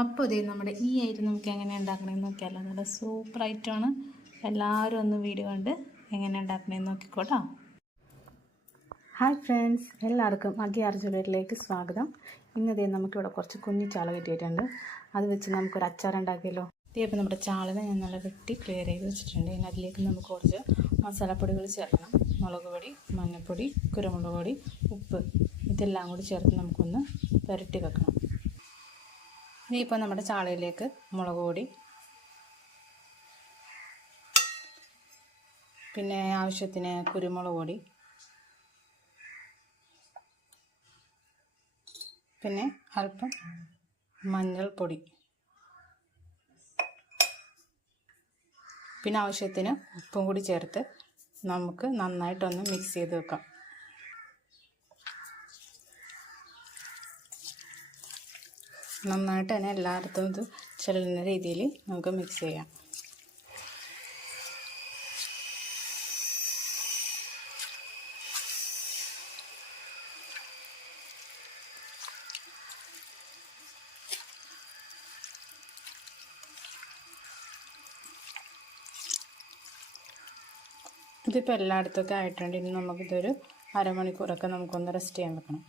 അപ്പോൾ ഇതേ നമ്മുടെ ഈ ഐറ്റം നമുക്ക് എങ്ങനെ ഉണ്ടാക്കണമെന്ന് നോക്കിയാലോ. നല്ല സൂപ്പർ ഐറ്റമാണ് എല്ലാവരും ഒന്ന് വീഡിയോ കണ്ട് എങ്ങനെ ഉണ്ടാക്കണമെന്ന് നോക്കിക്കോട്ടോ. ഹായ് ഫ്രണ്ട്സ് എല്ലാവർക്കും അഗി അർജുനയിലേക്ക് സ്വാഗതം. ഇന്നതേ നമുക്കിവിടെ കുറച്ച് കുഞ്ഞു ചാള കിട്ടിയിട്ടുണ്ട്. അത് വെച്ച് നമുക്കൊരു അച്ചാർ ഉണ്ടാക്കിയല്ലോ. ഇതേ അപ്പോൾ നമ്മുടെ ചാളനെ ഞാൻ നല്ല വെട്ടി ക്ലിയർ ചെയ്ത് വെച്ചിട്ടുണ്ട്. ഇനി അതിലേക്ക് നമുക്ക് കുറച്ച് മസാലപ്പൊടികൾ ചേർക്കണം. മുളക് പൊടി മഞ്ഞൾപ്പൊടി കുരുമുളക് പൊടി ഉപ്പ് ഇതെല്ലാം കൂടി ചേർത്ത് നമുക്കൊന്ന് പുരട്ടി വെക്കണം. ഇനിയിപ്പോൾ നമ്മുടെ ചാളയിലേക്ക് മുളക് പൊടി. പിന്നെ ആവശ്യത്തിന് കുരുമുളക് പൊടി. പിന്നെ അല്പം മഞ്ഞൾപ്പൊടി. പിന്നെ ആവശ്യത്തിന് ഉപ്പും കൂടി ചേർത്ത് നമുക്ക് നന്നായിട്ടൊന്ന് മിക്സ് ചെയ്ത് വെക്കാം. നന്നായിട്ട് തന്നെ എല്ലായിടത്തും ഇത് ചെല്ലുന്ന രീതിയിൽ നമുക്ക് മിക്സ് ചെയ്യാം. ഇതിപ്പോൾ എല്ലായിടത്തൊക്കെ ആയിട്ടുണ്ട്. ഇനി നമുക്കിതൊരു അരമണിക്കൂറൊക്കെ നമുക്കൊന്ന് റെസ്റ്റ് ചെയ്യാൻ വെക്കണം.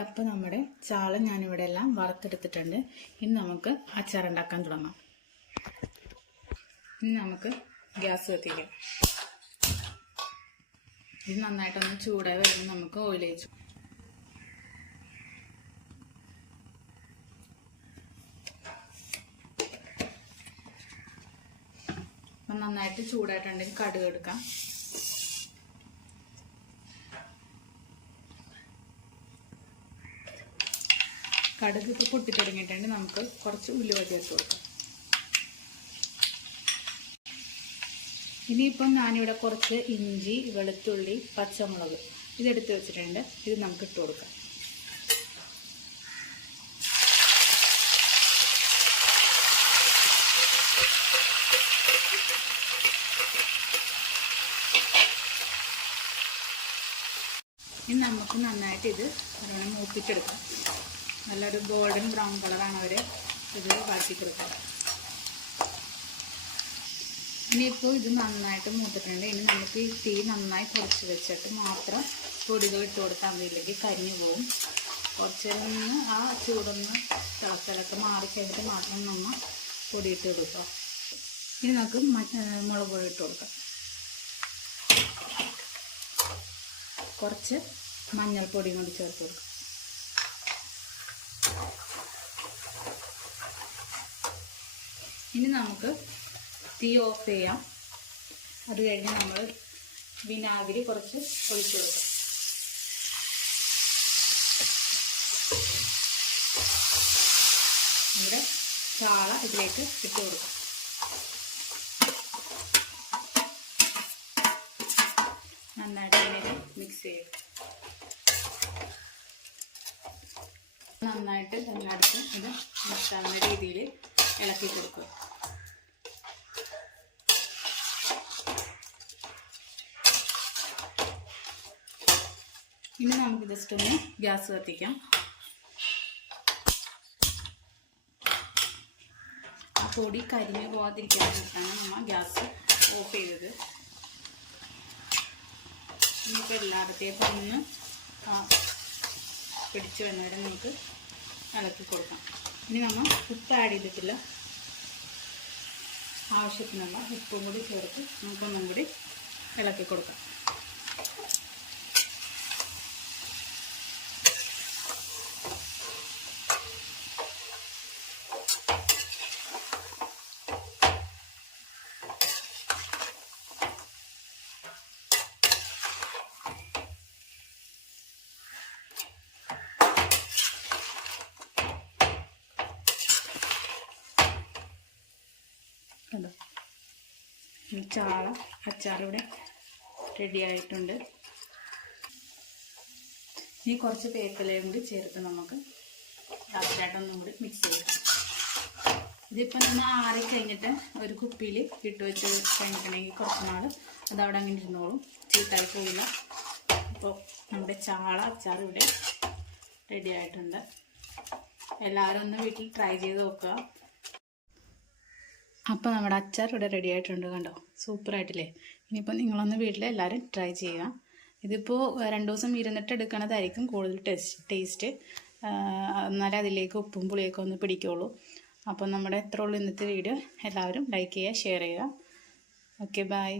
അപ്പോൾ നമ്മുടെ ചാള ഞാനിവിടെ എല്ലാം വറുത്തെടുത്തിട്ടുണ്ട്. ഇനി നമുക്ക് അച്ചാർ ഉണ്ടാക്കാൻ തുടങ്ങാം. ഇനി നമുക്ക് ഗ്യാസ് കത്തിക്കാം. ഇത് നന്നായിട്ടൊന്ന് ചൂടായി വരുമ്പോൾ നമുക്ക് ഓയിൽ അപ്പം നന്നായിട്ട് ചൂടായിട്ടുണ്ടെങ്കിൽ കടുക് എടുക്കാം. കടുക് ഇപ്പോൾ പൊട്ടി തുടങ്ങിയിട്ടുണ്ട് നമുക്ക് കുറച്ച് ഉലുവ ചേർത്ത് കൊടുക്കാം. ഇനിയിപ്പം ഞാനിവിടെ കുറച്ച് ഇഞ്ചി വെളുത്തുള്ളി പച്ചമുളക് ഇതെടുത്ത് വെച്ചിട്ടുണ്ട്. ഇത് നമുക്ക് ഇട്ട് കൊടുക്കാം. ഇനി നമുക്ക് നന്നായിട്ട് ഇത് മൂപ്പിച്ചെടുക്കാം. നല്ലൊരു ഗോൾഡൻ ബ്രൗൺ കളറാണ് അവർ ഇത് വാട്ടിക്കെടുക്കുക ഇനിയിപ്പോൾ ഇത് നന്നായിട്ട് മൂത്തിട്ടുണ്ട്. ഇനി നമുക്ക് ഈ തീ നന്നായി കുറച്ച് വെച്ചിട്ട് മാത്രം പൊടികൾ ഇട്ട് കൊടുത്താൽ മതി. ഇല്ലെങ്കിൽ കരിഞ്ഞു പോകും നിന്ന് ആ ചൂടൊന്ന് തിളക്കലൊക്കെ മാറി കഴിഞ്ഞിട്ട് മാത്രം നമ്മൾ പൊടി ഇട്ട് കൊടുക്കുക ഇനി നമുക്ക് മുളക് പൊടി ഇട്ട് കൊടുക്കാം. കുറച്ച് മഞ്ഞൾപ്പൊടിയും കൂടി ചേർത്ത് കൊടുക്കാം. ഇനി നമുക്ക് തീ ഓഫ് ചെയ്യാം. അത് കഴിഞ്ഞ് നമ്മൾ വിനാഗിരി കുറച്ച് ഒഴിച്ചു കൊടുക്കാം. നമ്മുടെ ചാള ഇതിലേക്ക് ഇട്ട് കൊടുക്കാം. നന്നായിട്ട് ഇതിലേക്ക് മിക്സ് ചെയ്യും നന്നായിട്ട് എല്ലായിടത്തും ഇത് മിക്സ് ആവുന്ന രീതിയിൽ ഇളക്കി കൊടുക്കുക ഇനി നമുക്ക് ജസ്റ്റ് ഒന്ന് ഗ്യാസ് കത്തിക്കാം. ആ പൊടി കരിഞ്ഞു പോകാതിരിക്കാൻ വേണ്ടിയിട്ടാണ് നമ്മൾ ഗ്യാസ് ഓഫ് ചെയ്തത്. ഇനിയിപ്പോൾ എല്ലായിടത്തേക്കും ഒന്ന് പിടിച്ചു വന്നവരെ നമുക്ക് ഇളക്കി കൊടുക്കാം. ഇനി നമ്മൾ ഉപ്പ് ആഡ് ചെയ്തിട്ടില്ല. ആവശ്യത്തിനുള്ള ഉപ്പും കൂടി ചേർത്ത് നമുക്കൊന്നും കൂടി ഇളക്കി കൊടുക്കാം. കണ്ടോ? ചാള അച്ചാറിവിടെ റെഡി ആയിട്ടുണ്ട്. ഇനി കുറച്ച് പേക്കലയും കൂടി ചേർത്ത് നമുക്ക് ലാസ്റ്റായിട്ടൊന്നും കൂടി മിക്സ് ചെയ്യാം ഇതിപ്പോൾ നമ്മൾ ആറി കഴിഞ്ഞിട്ട് ഒരു കുപ്പിയിൽ ഇട്ട് വെച്ച് കഴിഞ്ഞിട്ടുണ്ടെങ്കിൽ കുറച്ച് നാൾ അതവിടെ അങ്ങനെ ഇരുന്നോളും. ചീത്തായി പോയില്ല അപ്പോൾ നമ്മുടെ ചാള അച്ചാർ ഇവിടെ റെഡി ആയിട്ടുണ്ട്. എല്ലാവരും ഒന്ന് വീട്ടിൽ ട്രൈ ചെയ്ത് നോക്കുക. അപ്പോൾ നമ്മുടെ അച്ചാർ ഇവിടെ റെഡി ആയിട്ടുണ്ട് കണ്ടോ? സൂപ്പറായിട്ടില്ലേ ഇനിയിപ്പോൾ നിങ്ങളൊന്ന് വീട്ടിൽ എല്ലാവരും ട്രൈ ചെയ്യുക. ഇതിപ്പോൾ രണ്ട് ദിവസം ഇരുന്നിട്ട് എടുക്കണതായിരിക്കും കൂടുതൽ ടേസ്റ്റ് ടേസ്റ്റ് എന്നാലേ അതിലേക്ക് ഉപ്പും പുളിയൊക്കെ ഒന്ന് പിടിക്കുള്ളൂ. അപ്പോൾ നമ്മുടെ എത്ര ഉള്ളൂ ഇന്നത്തെ വീഡിയോ എല്ലാവരും ലൈക്ക് ചെയ്യുക ഷെയർ ചെയ്യുക. Okay bye